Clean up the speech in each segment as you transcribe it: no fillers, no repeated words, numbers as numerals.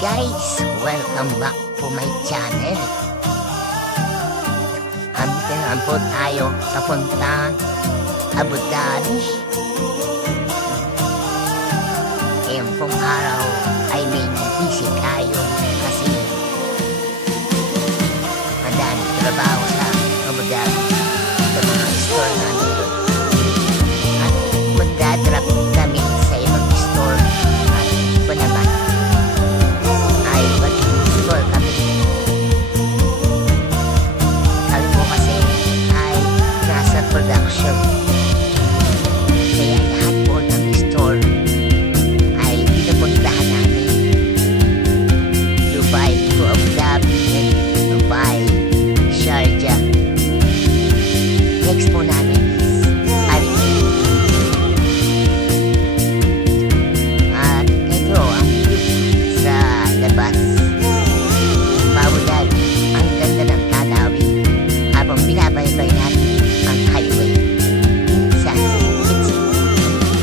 guys, welcome back to my channel. Andito naman po tayo papuntang Abu Dhabi. Ngayon pong araw ay may busy tayo kasi madami trabaho sa Abu Dhabi sa mga store namin. At magdadrop kami sa ibang store at iba naman ay mag-store kami. Kami po kasi ay nasa production. Kaya lahat po ng store ay pinupuntahan namin. Dubai to Abu Dhabi and Dubai, Sharjah. Next po namin is Algeria. At ito ang view sa labas. Abu Dhabi, ang ganda ng tanawin habang binabaybay natin ang highway. Minsan,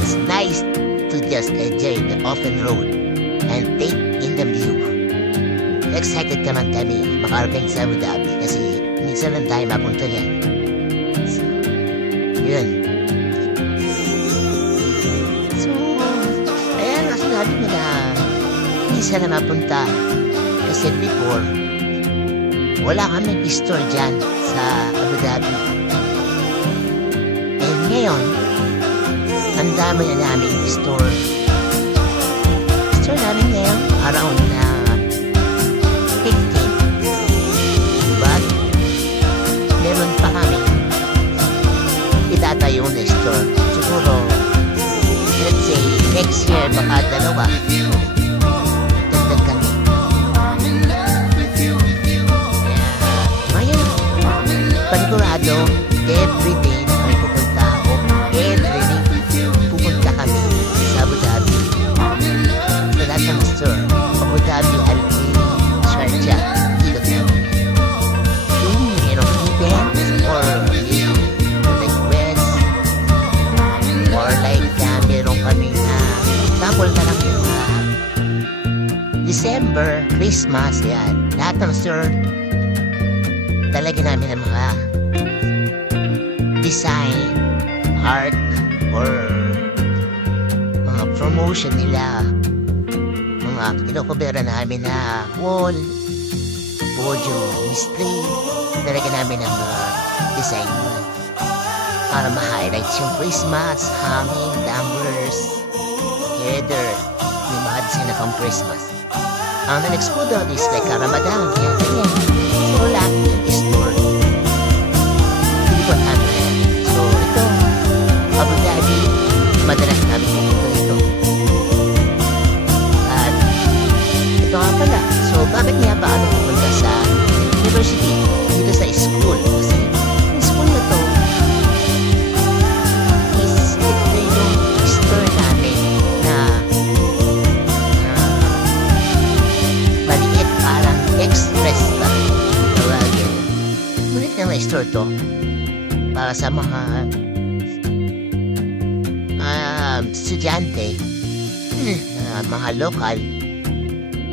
it's nice to just enjoy the open road and take in the view. Excited naman kami makarating sa Abu Dhabi kasi minsan lang tayo mapunta niyan. So, yun. So, ayan nga sinabi mo na minsan na mapunta kasi before wala kami store dyan sa Abu Dhabi. And ngayon, ang dami na namin store. Store namin ngayon around 15. But, meron pa kami itatayo na store. Siguro, let's say, next year, baka dalawa. Dagdag kami. Kaya, ngayon, panigurado, everyday na kami pupunta o everyday pupunta kami sa Abu Dhabi. Sa lahat ng store, Abu Dhabi, Algeria, Sharjah, dito namin. Kung mayroong event or request or like meron kami sample na lang yung December, Christmas, yan. Lahat ng store talaga namin ang mga design, art, or mga promotion nila. Mga kinukubera namin na wall, podium, mystery. Talaga namin ang mga design para ma-highlight yung Christmas, hanging, tumblers, header, may mga design na pang Christmas. Ang next po doon is like Ramadan, yan. So lahat yung store. Pilipon namin yan. So ito, Abu Dhabi, madalas namin pumunta dito. At ito nga pala, so bakit nga ba pupunta sa university, dito sa school? Kasi yung school na to is ito yung store namin na maliit, parang express ba tawagin. Ngunit na may store to para sa mga estudyante, mga local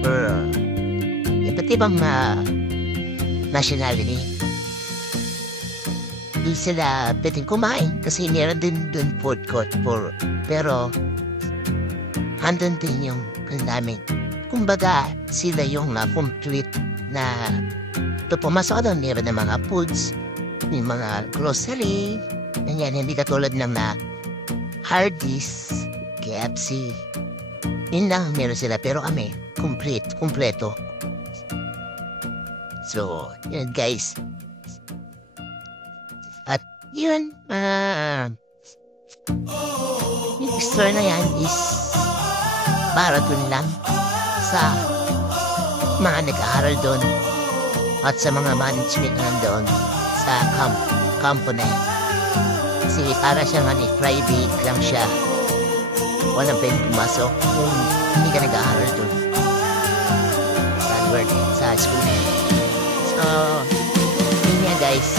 or iba't ibang nationality. Doon sila pwedeng kumain kasi meron din doon food court pero handon din yung namin. Kumbaga sila yung complete na pumasok doon. Meron ng mga foods, may mga grocery, ganyan. Hindi katulad ng Hardee's, KFC. Yun lang meron sila pero kami kumpleto. So, yun guys. At yun, yung store na yan is para dun lang sa mga nag-aaral doon at sa mga management na nandoon sa campo na yan. Kasi para siya private lang siya. Walang pwede pumasok kung hindi ka nag-aaral doon sa school na yan. So, yun nga guys.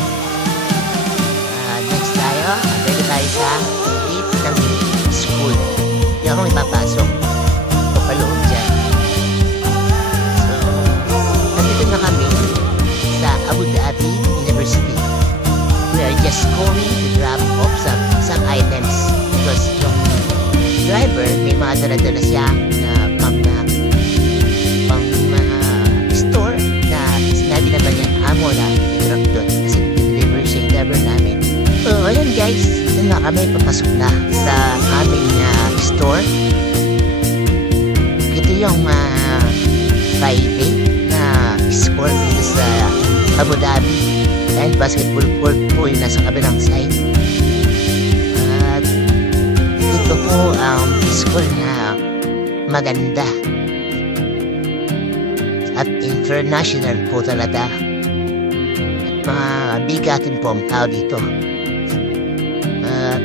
Next tayo, pwede tayo sa gate ng school. Hindi ako ipapasok. Papaloob dyan. dala-dala siya na pang store na sinabi na ba niya amo na i-drop doon kasi deliver siya yung driver namin. So ayun guys, yun na kami papasok na sa aming store. Ito yung Friday na score dito sa Abu Dhabi and basketball court po yung nasa kabilang side. At ito po ang score na maganda at international po talaga at mabigatin po ang tao dito. At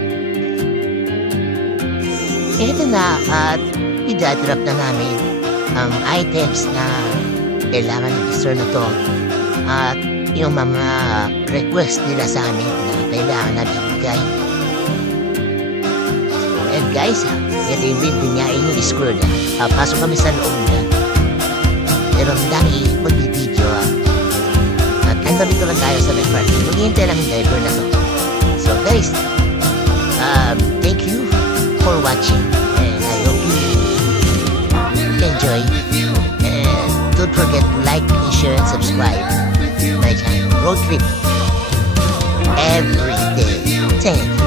ito na at i-drop na namin ang items na kailangan ng store na to at yung mga request nila sa amin na kailangan na bibigay. And guys, ito yung video niya, yung score niya. Pasok kami sa loob niya. Pero dahil mag-video at nandito lang tayo sa may party. Maghihintay lang yung driver na to. So guys, thank you for watching and I hope you enjoy. And don't forget to like, share, and subscribe my channel Road Trip every day. Thank you.